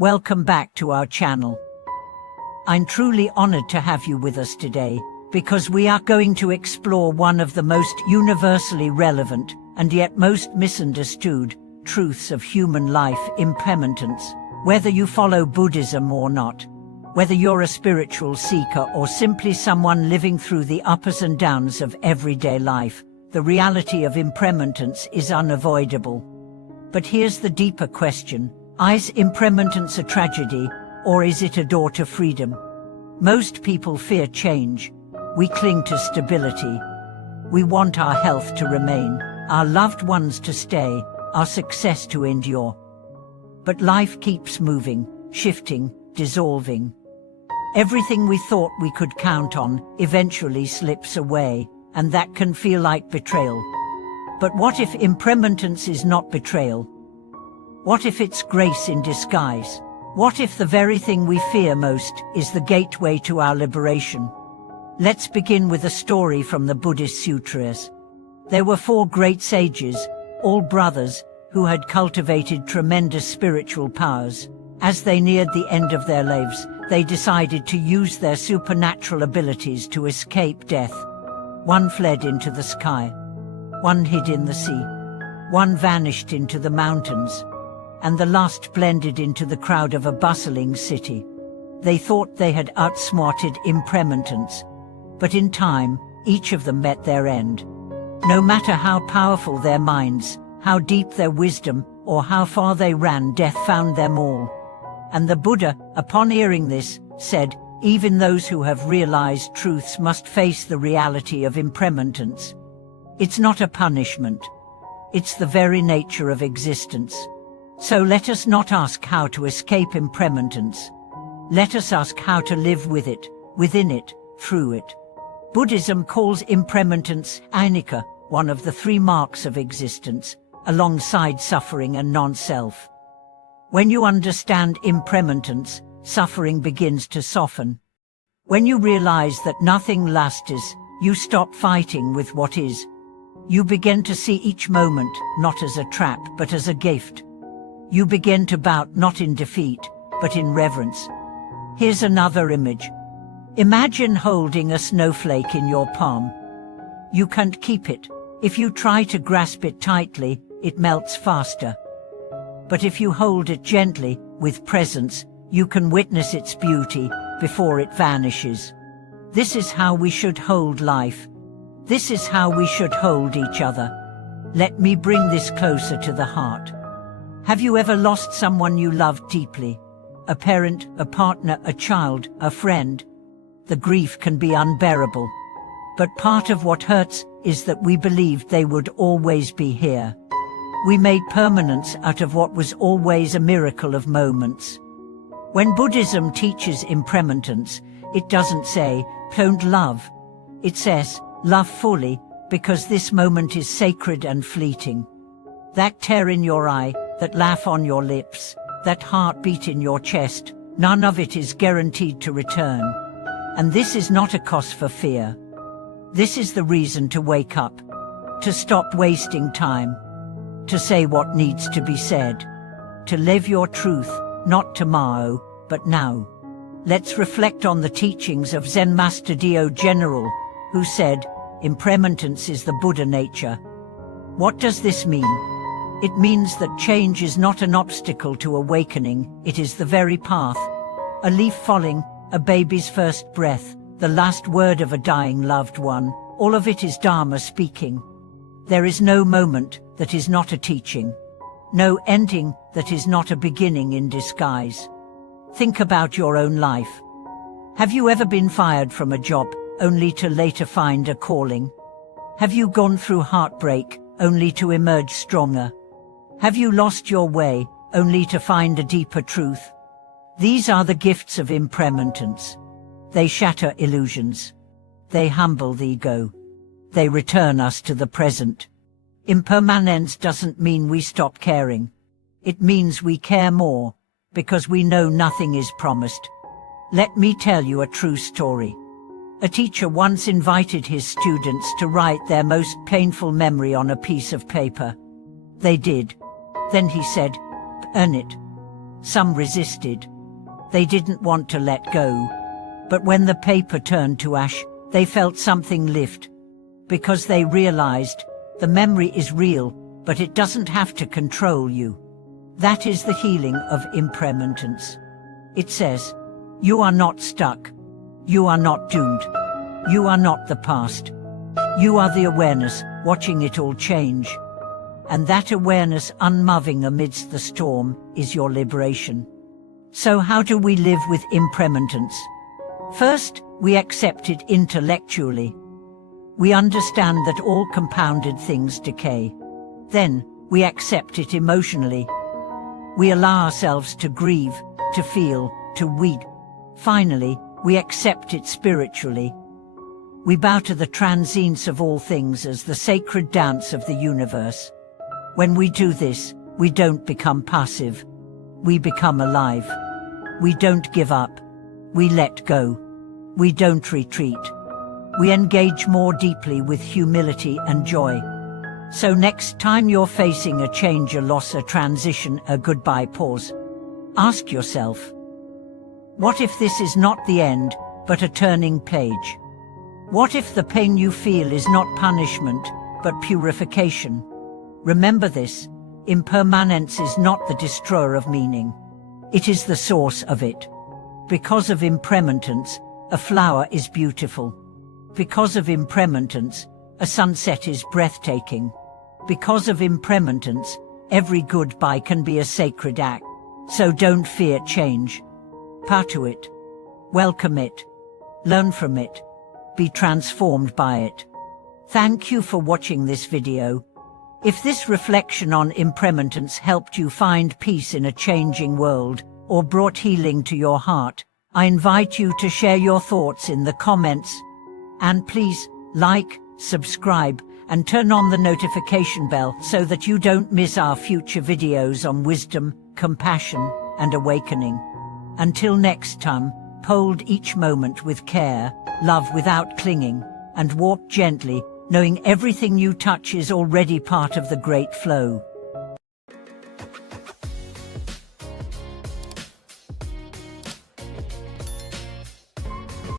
Welcome back to our channel. I'm truly honored to have you with us today, because we are going to explore one of the most universally relevant and yet most misunderstood truths of human life: impermanence. Whether you follow Buddhism or not, whether you're a spiritual seeker or simply someone living through the ups and downs of everyday life, the reality of impermanence is unavoidable. But here's the deeper question: is impermanence a tragedy, or is it a door to freedom? Most people fear change. We cling to stability. We want our health to remain, our loved ones to stay, our success to endure. But life keeps moving, shifting, dissolving. Everything we thought we could count on eventually slips away, and that can feel like betrayal. But what if impermanence is not betrayal? What if it's grace in disguise? What if the very thing we fear most is the gateway to our liberation? Let's begin with a story from the Buddhist sutras. There were 4 great sages, all brothers, who had cultivated tremendous spiritual powers. As they neared the end of their lives, they decided to use their supernatural abilities to escape death. One fled into the sky. One hid in the sea. One vanished into the mountains. And the last blended into the crowd of a bustling city. They thought they had outsmarted impermanence. But in time, each of them met their end. No matter how powerful their minds, how deep their wisdom, or how far they ran, death found them all. And the Buddha, upon hearing this, said, even those who have realized truths must face the reality of impermanence. It's not a punishment. It's the very nature of existence. So let us not ask how to escape impermanence. Let us ask how to live with it, within it, through it. Buddhism calls impermanence anicca, one of the 3 marks of existence, alongside suffering and non-self. When you understand impermanence, suffering begins to soften. When you realize that nothing lasts, you stop fighting with what is. You begin to see each moment not as a trap but as a gift. You begin to bow not in defeat, but in reverence. Here's another image. Imagine holding a snowflake in your palm. You can't keep it. If you try to grasp it tightly, it melts faster. But if you hold it gently, with presence, you can witness its beauty before it vanishes. This is how we should hold life. This is how we should hold each other. Let me bring this closer to the heart. Have you ever lost someone you loved deeply? A parent, a partner, a child, a friend? The grief can be unbearable. But part of what hurts is that we believed they would always be here. We made permanence out of what was always a miracle of moments. When Buddhism teaches impermanence, it doesn't say, don't love. It says, love fully, because this moment is sacred and fleeting. That tear in your eye, that laugh on your lips, that heartbeat in your chest, none of it is guaranteed to return. And this is not a cause for fear. This is the reason to wake up, to stop wasting time, to say what needs to be said, to live your truth, not tomorrow, but now. Let's reflect on the teachings of Zen Master Dio General, who said, impermanence is the Buddha nature. What does this mean? It means that change is not an obstacle to awakening, it is the very path. A leaf falling, a baby's first breath, the last word of a dying loved one, all of it is Dharma speaking. There is no moment that is not a teaching. No ending that is not a beginning in disguise. Think about your own life. Have you ever been fired from a job, only to later find a calling? Have you gone through heartbreak, only to emerge stronger? Have you lost your way, only to find a deeper truth? These are the gifts of impermanence. They shatter illusions. They humble the ego. They return us to the present. Impermanence doesn't mean we stop caring. It means we care more, because we know nothing is promised. Let me tell you a true story. A teacher once invited his students to write their most painful memory on a piece of paper. They did. Then he said, "Earn it." Some resisted. They didn't want to let go. But when the paper turned to ash, they felt something lift. Because they realized the memory is real, but it doesn't have to control you. That is the healing of impermanence. It says, you are not stuck. You are not doomed. You are not the past. You are the awareness, watching it all change. And that awareness, unmoving amidst the storm, is your liberation. So how do we live with impermanence? First, we accept it intellectually. We understand that all compounded things decay. Then, we accept it emotionally. We allow ourselves to grieve, to feel, to weep. Finally, we accept it spiritually. We bow to the transience of all things as the sacred dance of the universe. When we do this, we don't become passive. We become alive. We don't give up. We let go. We don't retreat. We engage more deeply with humility and joy. So next time you're facing a change, a loss, a transition, a goodbye, pause. Ask yourself, what if this is not the end, but a turning page? What if the pain you feel is not punishment, but purification? Remember this, impermanence is not the destroyer of meaning. It is the source of it. Because of impermanence, a flower is beautiful. Because of impermanence, a sunset is breathtaking. Because of impermanence, every goodbye can be a sacred act. So don't fear change. Bow to it. Welcome it. Learn from it. Be transformed by it. Thank you for watching this video. If this reflection on impermanence helped you find peace in a changing world, or brought healing to your heart, I invite you to share your thoughts in the comments. And please, like, subscribe, and turn on the notification bell so that you don't miss our future videos on wisdom, compassion, and awakening. Until next time, hold each moment with care, love without clinging, and walk gently, knowing everything you touch is already part of the great flow.